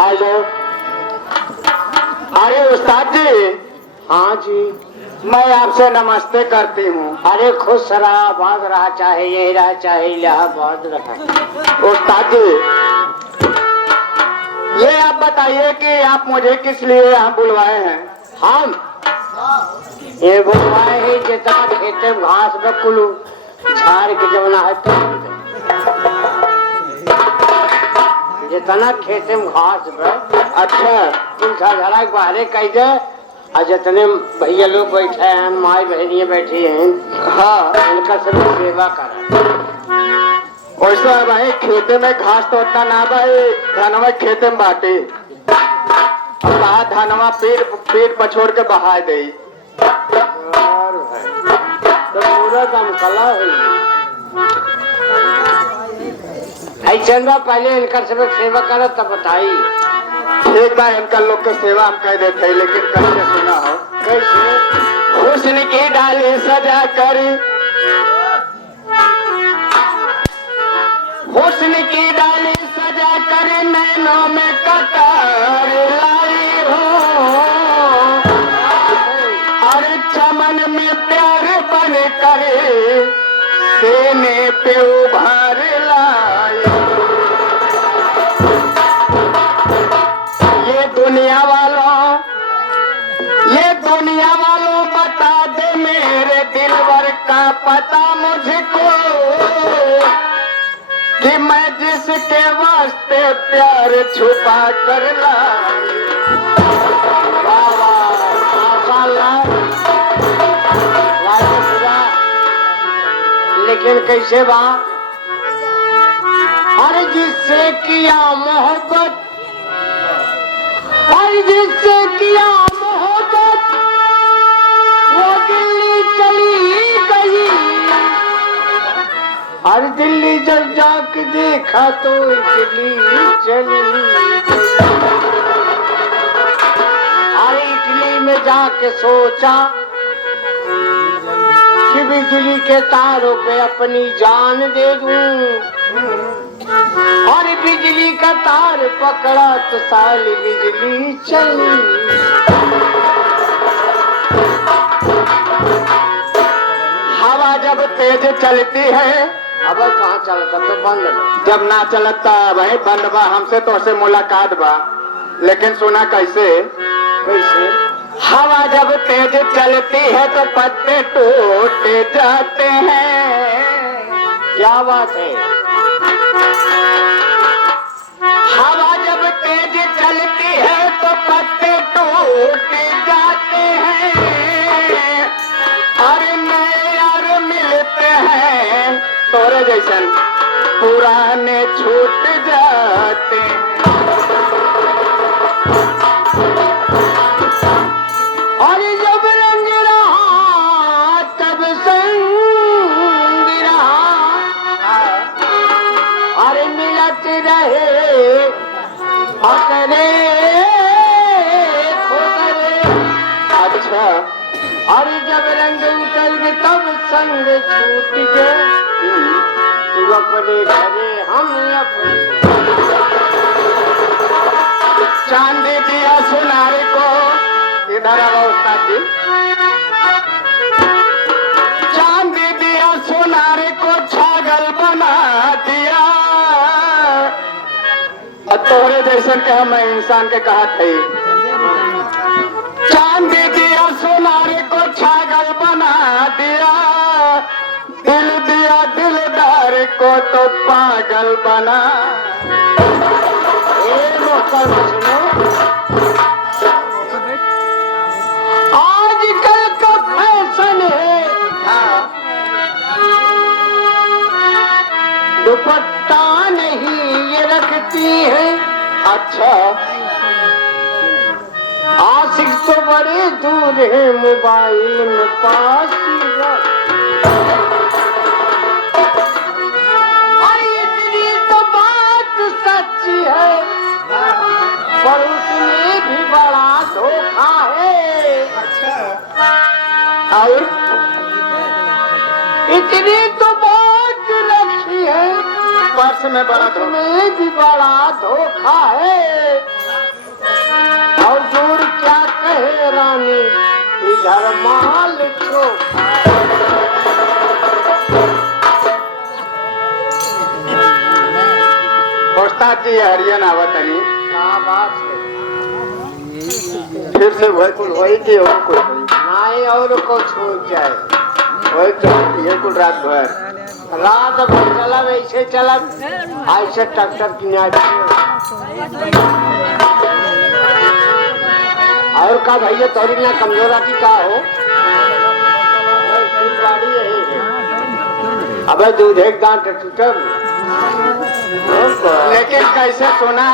Hello. अरे उस्ताद जी। हाँ जी। मैं आपसे नमस्ते करती हूँ। अरे खुश रहा, आबाद रहा, चाहे यही रहा चाहे इलाहाबाद रहा। उस्ताद जी, ये आप बताइए कि आप मुझे किस लिए यहाँ बुलवाए हैं? हम ये बुलवाए है जितना खेते में घास बकुलू झाड़ के जमना है तो जितना खेते में घास बे अच्छा, तुम झाड़ा के बाहरे कह दे और जितने भैया लोग बैठे हैं, माई बहनियां बैठी हैं, हाँ, उनका सब सेवा कर। वैसा भाई खेते में घास तो उतना ना भाई, धनवा खेते में बाटे। अब कहा धनवा पेट पछोड़ के बहा दे। तो पूरा दम कला है। चंदा पहले इनका सब सेवा करो तब बताई। ठीक बा, इनका लोग के सेवा हम कह देते हैं, लेकिन कैसे सुना हो? कैसे? हुस्न की डाली सजा कर, हुस्न की डाली सजा कर नैनों में कतार लाई हो। अरे चमन में प्यार बन कर सीने पे उभार लाई। ये दुनिया वालों बता दे मेरे दिलवर का पता मुझको, कि मैं जिसके वास्ते प्यार छुपा कर लाई। लेकिन कैसे बा? अरे जिससे किया मोहब्बत, अरे जिससे किया मोहब्बत वो दिल्ली चली गई। अरे दिल्ली जब जाके देखा तो इटली चली गई। अरे इटली में जाके सोचा कि बिजली के तारों पे अपनी जान दे दूं। और बिजली का तार पकड़ा तो साली बिजली चली। हवा जब तेज चलती है, अब कहाँ चलता तो बंद है। जब ना चलता भाई बंद बा, हमसे तो से मुलाकात बा, लेकिन सुना कैसे? कैसे? हवा जब तेज चलती है तो पत्ते टूट जाते हैं। क्या बात है? हवा जब तेज चलती है तो पत्ते टूट जाते हैं। और नए यार मिलते हैं, तोरे जैसन पुराने छूट जाते हैं। और जब रंग रहा तब संग रहा। अरे मिलत रहे अकरे खुदरे। अच्छा, अरे जब रंग उतर गए तब संग छूट गए। तू अपने घरे हम अपने। चांदी दिया सुनार को, इधर आओ उस्ताद जी। चांदी दिया सुनार को छागल बना दिया। और तोरे जैसन के मैं इंसान के कहा थे। चांदी दिया सुनार को छागल बना दिया। दिल दिया दिलदार को तो पागल बना। आजकल का फैशन है दुपट्टा नहीं ये रखती है। अच्छा, आशिक तो बड़े दूर है मोबाइल में पास ही है। अरे इतनी तो बात सच्ची है पर उसमें भी बड़ा धोखा है। और इतनी तो बात रखी है पर्स में बड़ा में भी बड़ा धोखा है। इधर माल चोखा। उस्ताद जी हरियन आवतनी क्या बात है। फिर से वही की और कुछ नहीं और कुछ हो जाए। वही तो ये कुल रात भर रात भर चलब ऐसे चलब ऐसे ट्रैक्टर की और का भैया तोरी ना कमजोर आती का हो। अबे दूध एक दांत टूटल। लेकिन कैसे सोना